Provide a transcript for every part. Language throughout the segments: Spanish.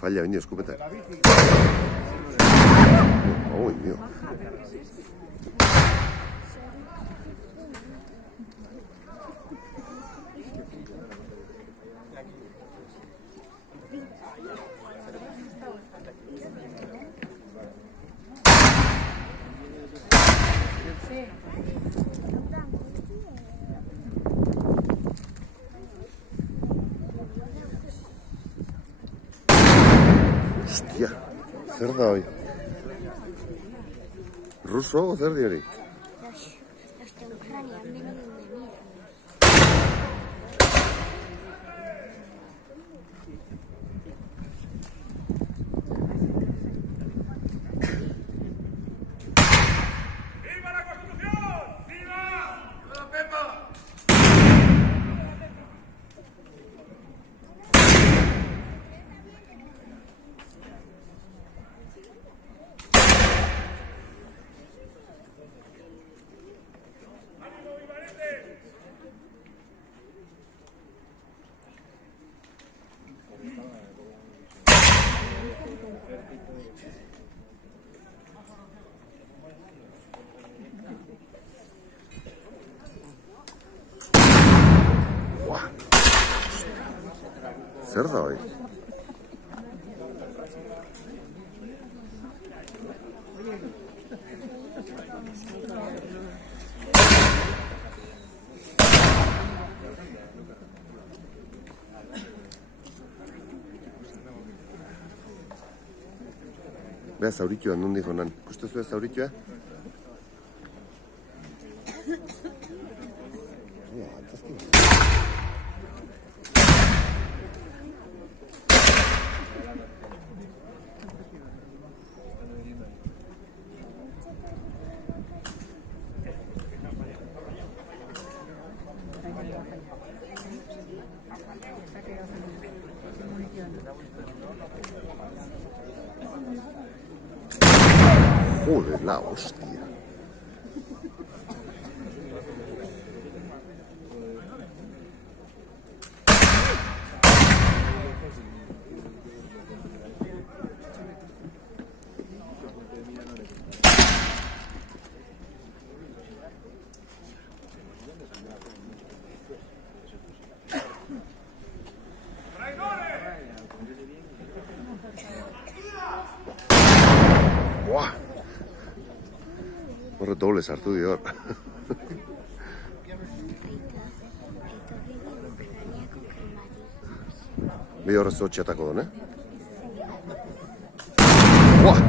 Falla, indio, escupeta. Oh, indio. Hostia, zer da hoi? Ruso o zer di hori? Los de Ucrania han venido de mí. ¡Viva la Constitución! ¡Viva! ¡Viva Pepa! Zer da hoi? Beha, zauritua, nondik honan. Kustezu ez zauritua? Joder, la hostia. Buah. Horre doble sartu di hor. Bi horre zotxeatako duen, Buah!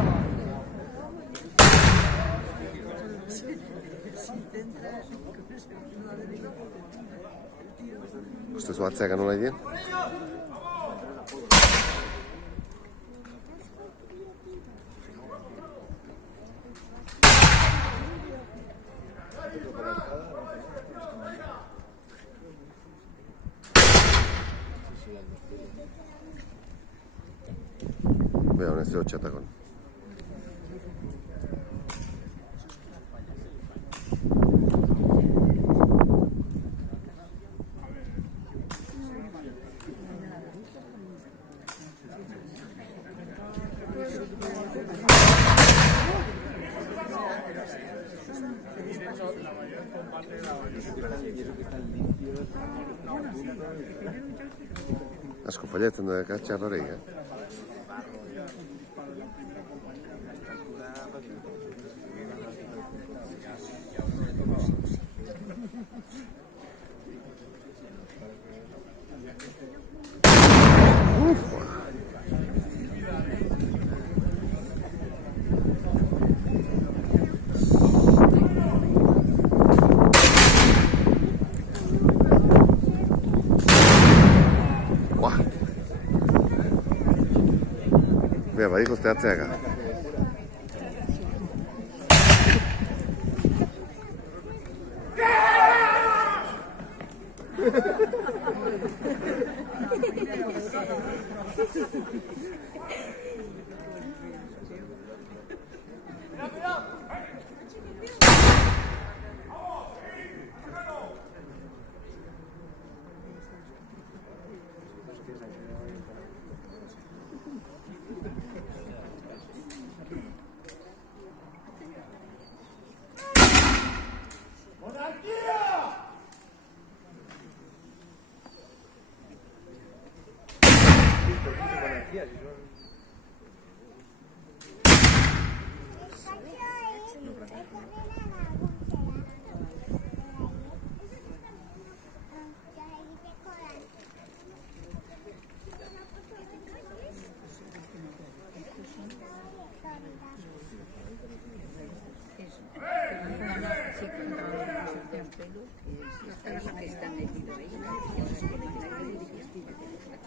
Ustezu atzeak anola idien? Veo, honez zeo txatakon. Asko fallatzen da txarrarik, Bea, badiko zehatzeaka.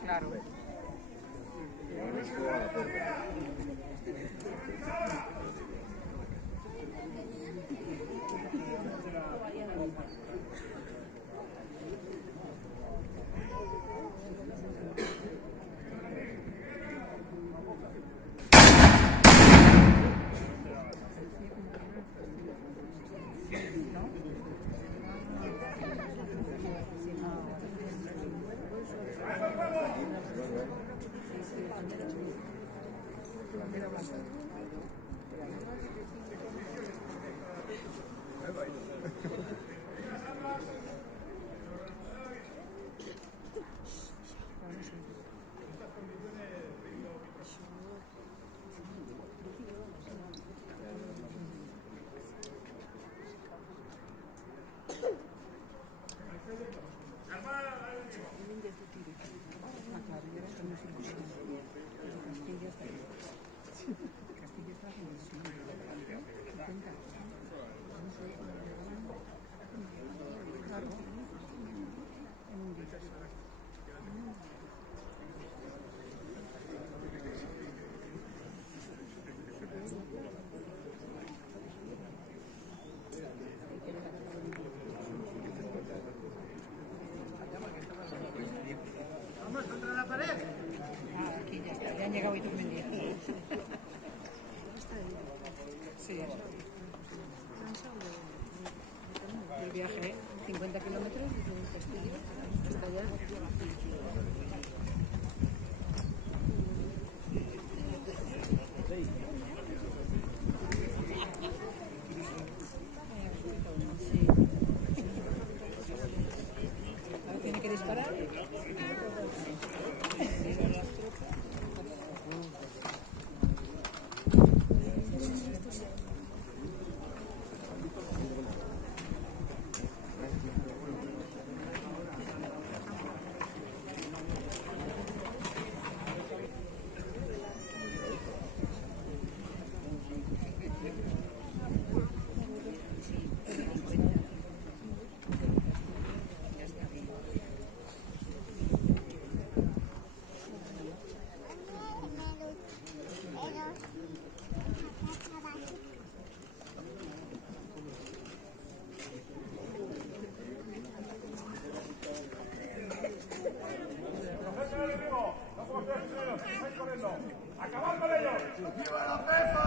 Claro. Han llegado y tú me dices. Sí, eso. El viaje, 50 kilómetros desde un Castillo hasta allá. Sí. Ahora tiene que disparar. ¡Acabar con ellos! ¡Viva la Pepa!